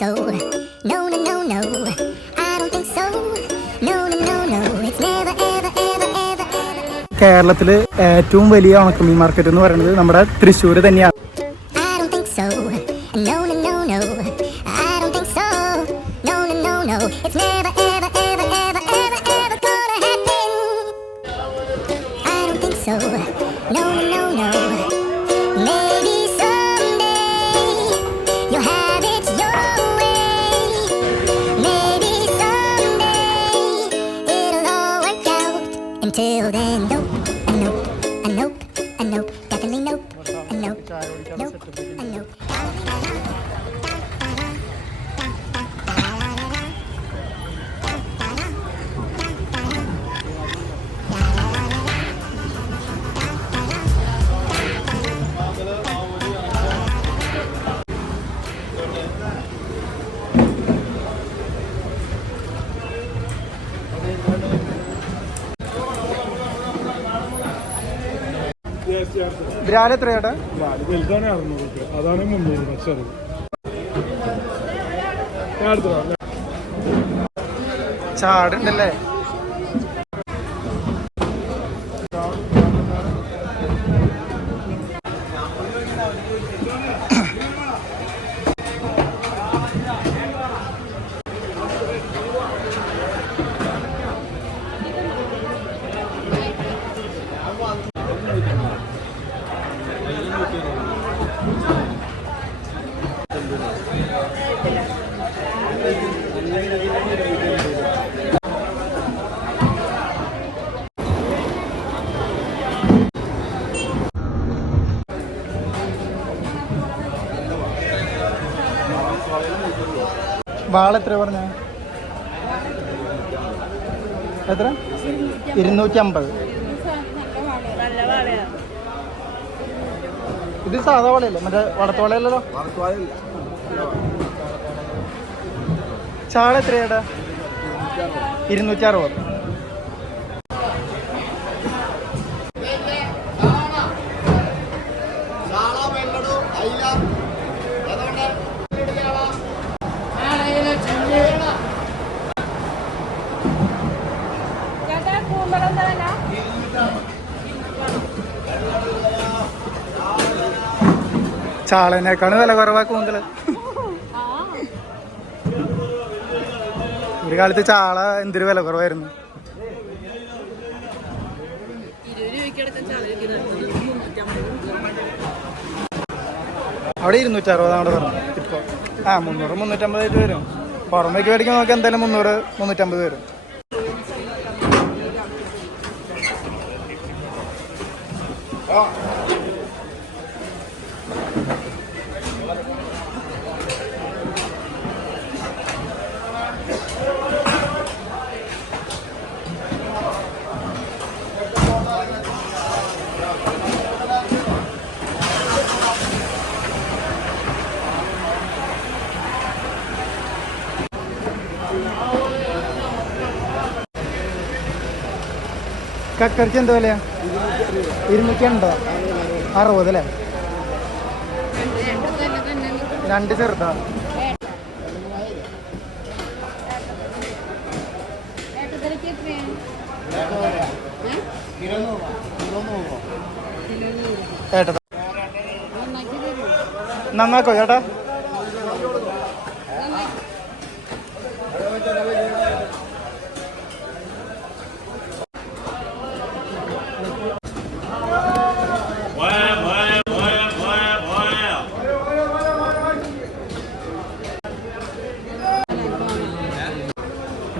so. No, no, no, no. I don't think so. No, no, no, no. It's never, ever, ever, ever, ever. കേരളത്തില് ഏറ്റവും വലിയ ഉണക്കമീൻ market എന്ന് പറയുന്നത് നമ്മുടെ തൃശ്ശൂർ തന്നെയാണ്. I don't think so. No, no, no, no. I don't think so. No, no, no, no. It's never, ever, ever, ever, ever, ever gonna happen. I don't think so. No, no, no, no. Maybe someday you'll have it your way. Maybe someday it'll all work out. Until then, nope, a nope, a nope, a nope, definitely nope, a nope, nope, a nope. ബ്രാൽ എത്രയാട്ടാ? വലുതാണ് 600 രൂപ, അതാണ് 300 പക്ഷേ ചാടുണ്ടല്ലേ? വാള എത്ര പറഞ്ഞ? എത്ര? 250. ഇത് സാധാ വളയല്ലേ, മറ്റേ വളർത്തുവളയല്ലോ? ചാള എത്രയാടാ? 260. ചാളനേക്കാണ് വില കുറവാ കൂന്തല്. ഒരു കാലത്ത് ചാള എന്തൊരു വില കുറവായിരുന്നു. അവിടെ 260 അവിടെ പറഞ്ഞു. ഇപ്പൊ 300 350 ആയിട്ട് വരും. പുറമേക്ക് മേടിക്കാൻ നോക്കി എന്തായാലും 300 350 വരും. കക്കറിക്ക് എന്താ വിലയാ? 280. 60 അല്ലേ? 2 ചെറുതാ. ഏട്ടാ നന്നാക്കോ ചേട്ടാ?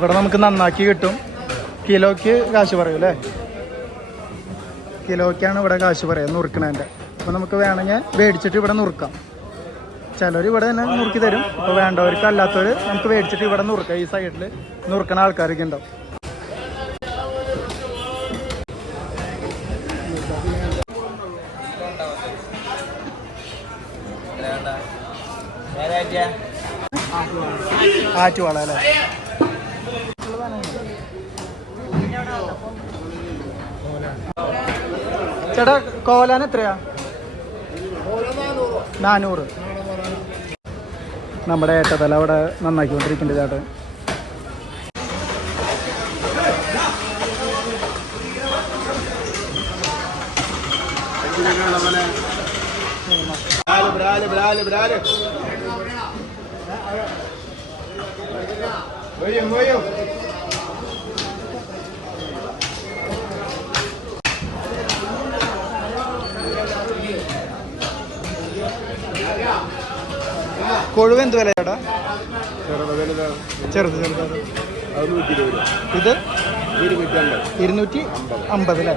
ഇവിടെ നമുക്ക് നന്നാക്കി കിട്ടും. കിലോയ്ക്ക് കാശ് പറയും അല്ലേ? കിലോയ്ക്കാണ് ഇവിടെ കാശ് പറയുക നുറുക്കണേൻ്റെ. അപ്പോൾ നമുക്ക് വേണമെങ്കിൽ മേടിച്ചിട്ട് ഇവിടെ നുറുക്കാം. ചിലർ ഇവിടെ തന്നെ നുറുക്കി തരും. അപ്പോൾ വേണ്ടവർക്ക് അല്ലാത്തവർ നമുക്ക് മേടിച്ചിട്ട് ഇവിടെ നുറുക്കാം. ഈ സൈഡിൽ നുറുക്കണ ആൾക്കാരൊക്കെ ഉണ്ടാവും. ആറ്റുവാള അല്ലേ? ചേട്ടാ കോലാൻ എത്രയാ? 400. നമ്മുടെ ഏട്ടത്തല അവിടെ നന്നാക്കിക്കൊണ്ടിരിക്കുന്നുണ്ട് ചേട്ടൻ. കൊഴുവ് എന്ത് വില ചേട്ടാ? ചെറുത് ഇത് 250 അല്ലേ?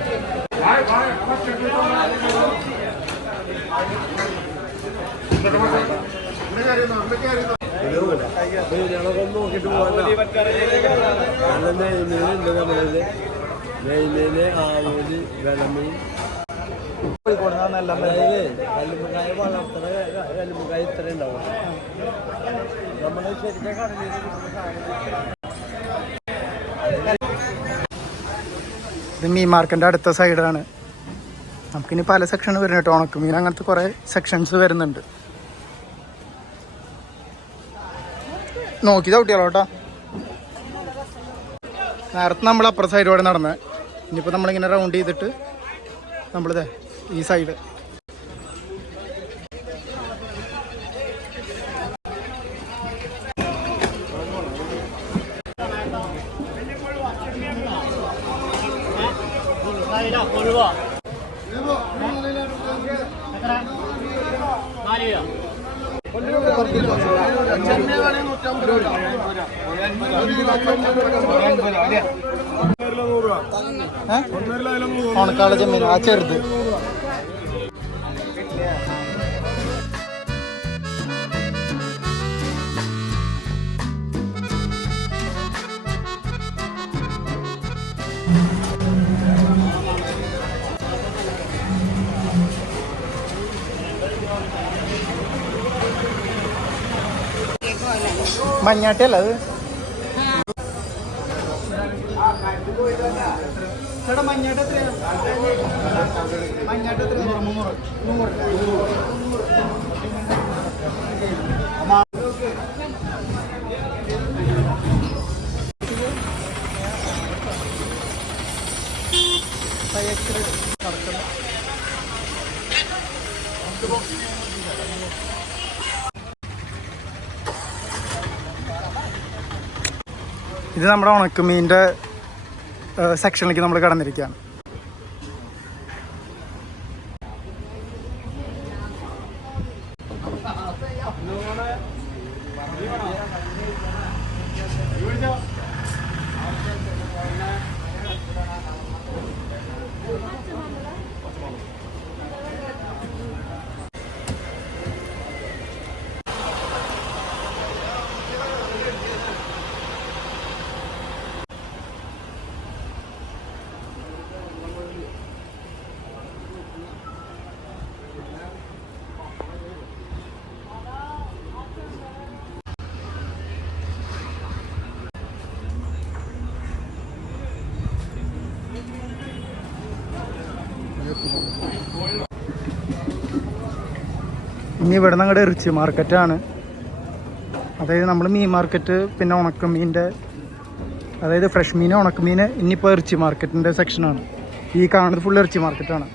കോഴിക്കോട് നല്ല കല്ലുമുക്കായ വളർത്തുന്ന കല്ലുമുക്കായ ഇത്ര ഉണ്ടാവും. നമ്മൾ ശരിക്കും കടലിൽ ഇത് മീൻ മാർക്കറ്റിൻ്റെ അടുത്ത സൈഡാണ്. നമുക്കിനി പല സെക്ഷൻ വരുന്നുണ്ട് കേട്ടോ. ഉണക്കമീൻ അങ്ങനത്തെ കുറേ സെക്ഷൻസ് വരുന്നുണ്ട്. നോക്കി ചവിട്ടിയാലോ കേട്ടോ. നേരത്തെ നമ്മൾ അപ്പുറ സൈഡോടെ നടന്നത്. ഇനിയിപ്പോൾ നമ്മളിങ്ങനെ റൗണ്ട് ചെയ്തിട്ട് നമ്മളിത് ഈ സൈഡ് ഉണക്കാള ചെമ്മീൻ ആ ചെറുത്. മഞ്ഞാട്ടല്ല അത് ചേട്ടാ. മഞ്ഞാട്ട എത്രയാ? മഞ്ഞാട്ട എത്ര? 100. ഇത് നമ്മുടെ ഉണക്കമീൻ്റെ സെക്ഷനിലേക്ക് നമ്മൾ കടന്നിരിക്കുകയാണ്. ഇനി ഇവിടെ നിന്ന് അങ്ങോട്ട് ഇറച്ചി മാർക്കറ്റാണ്. അതായത് നമ്മൾ മീൻ മാർക്കറ്റ്, പിന്നെ ഉണക്കമീൻ്റെ, അതായത് ഫ്രഷ് മീൻ, ഉണക്കമീൻ. ഇനിയിപ്പോൾ ഇറച്ചി മാർക്കറ്റിൻ്റെ സെക്ഷനാണ്. ഈ കാണുന്നത് ഫുൾ ഇറച്ചി മാർക്കറ്റാണ്.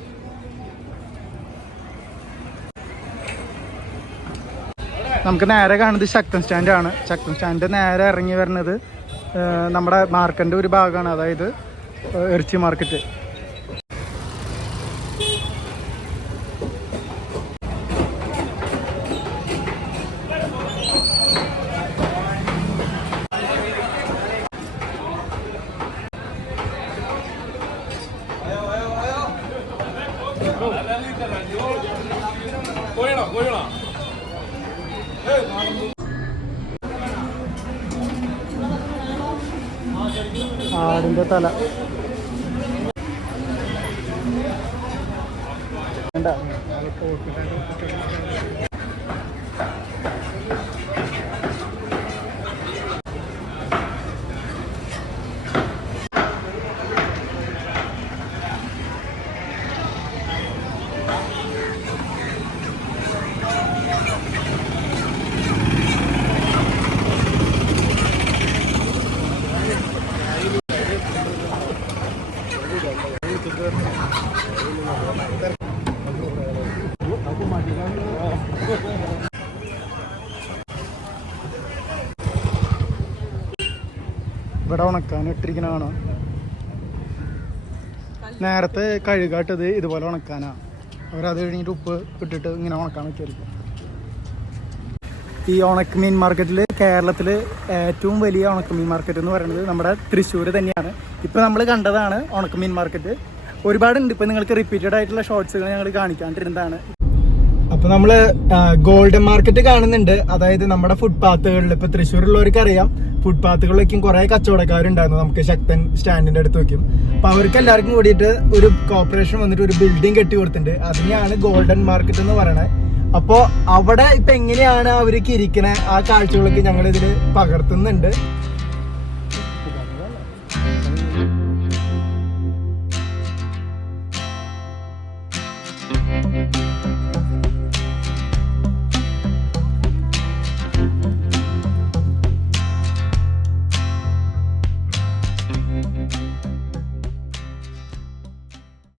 നമുക്ക് നേരെ കാണുന്നത് ശക്തൻ സ്റ്റാൻഡാണ്. ശക്തൻ സ്റ്റാൻഡ് നേരെ ഇറങ്ങി വരുന്നത് നമ്മുടെ മാർക്കറ്റിൻ്റെ ഒരു ഭാഗമാണ്, അതായത് ഇറച്ചി മാർക്കറ്റ്. ആടിൻ്റെ തല ഇവിടെ ഉണക്കാൻ ഇട്ടിരിക്കണതാണ്. നേരത്തെ കഴുകാട്ടത് ഇതുപോലെ ഉണക്കാനാണ്. അവരത് കഴിഞ്ഞിട്ട് ഉപ്പ് ഇട്ടിട്ട് ഇങ്ങനെ ഉണക്കാൻ വെച്ചായിരിക്കും. ഈ ഉണക്കമീൻ മാർക്കറ്റിൽ കേരളത്തിൽ ഏറ്റവും വലിയ ഉണക്കമീൻ മാർക്കറ്റ് എന്ന് പറയുന്നത് നമ്മുടെ തൃശ്ശൂർ തന്നെയാണ്. ഇപ്പോൾ നമ്മൾ കണ്ടതാണ് ഉണക്കമീൻ മാർക്കറ്റ്. ഒരുപാടുണ്ട്. ഇപ്പോൾ നിങ്ങൾക്ക് റിപ്പീറ്റഡ് ആയിട്ടുള്ള ഷോർട്സുകൾ ഞങ്ങൾ കാണിക്കാണ്ടിരുന്നതാണ്. അപ്പോൾ നമ്മൾ ഗോൾഡൻ മാർക്കറ്റ് കാണുന്നുണ്ട്. അതായത് നമ്മുടെ ഫുട്പാത്തുകളിൽ ഇപ്പോൾ തൃശ്ശൂരുള്ളവർക്ക് അറിയാം, ഫുട്പാത്തുകളിലേക്കും കുറേ കച്ചവടക്കാരുണ്ടായിരുന്നു നമുക്ക് ശക്തൻ സ്റ്റാൻഡിൻ്റെ അടുത്ത് വയ്ക്കും. അപ്പോൾ അവർക്ക് എല്ലാവർക്കും കൂടിയിട്ട് ഒരു കോർപ്പറേഷൻ വന്നിട്ട് ഒരു ബിൽഡിംഗ് കെട്ടി കൊടുത്തിട്ടുണ്ട്. അതിനെയാണ് ഗോൾഡൻ മാർക്കറ്റ് എന്ന് പറയണത്. അപ്പോൾ അവിടെ ഇപ്പം എങ്ങനെയാണ് അവർക്ക് ഇരിക്കണേ ആ കാഴ്ചകളൊക്കെ ഞങ്ങളിതിൽ പകർത്തുന്നുണ്ട്.